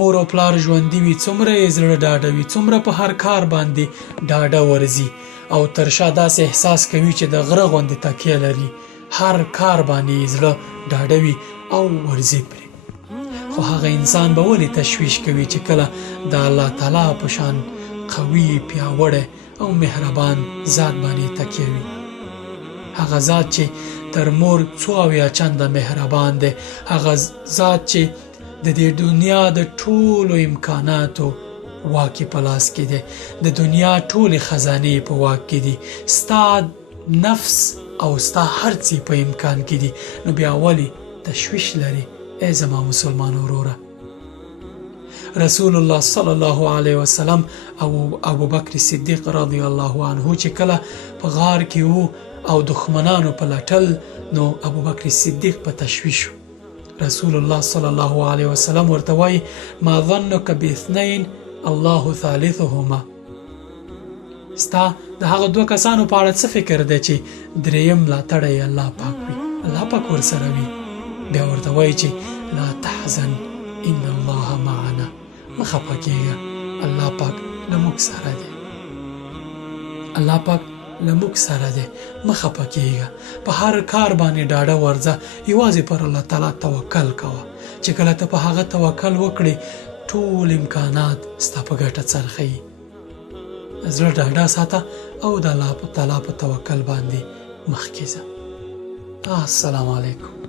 مور او پلار ژوندي وي څومره یې زړه ډاډه وي، څومره په هر کار باندې ډاډه ورځي او تر شا داسې احساس کوي چې د غره غوندې تکیه لري، هر کار باندې یې زړه ډاډه وي او ورځي پرې. خو هغه انسان به ولې تشویش کوي چې کله د الله تعالی په شان قوي، پیاوړی او مهربان ذات باندې تکیه وي؟ هغه ذات چې تر مور 24 چنده مهربان دی، هغه ذات چې د دې دنیا د ټولو امکاناتو واک په لاس کې دی، د دنیا ټولې خزانې په واک کې دي، ستا نفس او ستا هر څه په امکان کې دي، نو بیا ولې تشویش لري ای زما مسلمان وروره؟ رسول الله صلی الله علیه وسلم او ابو بکر صدیق رضی الله عنه چې کله په غار کې وو او دښمنانو په لټل، نو ابو بکر صدیق په تشویش. رسول الله صلی الله علیه وسلم ورته وایي ما ظنک باثنین الله ثالثهما. ستا د هغه دوه کسانو په اړه څه فکر دی چې دریم ملاتړی الله پاک وي، الله پاک ورسره وي؟ بیا ورته وایي چې لا تحزن ان الله معنا، مه خفه کېږه، الله پاک له موږ سره دی، الله پاک له موږ سره دی، مه خفه کېږه، په هر کار باندې ډاډه ورځه، یوازې پر الله تعالی توکل کوه، چې کله ته په هغه توکل وکړې ټول امکانات ستا په ګټه څرخوي. زړه ډاډه ساته او د الله تعالی په توکل باندې مخکې ځه. السلام علیکم.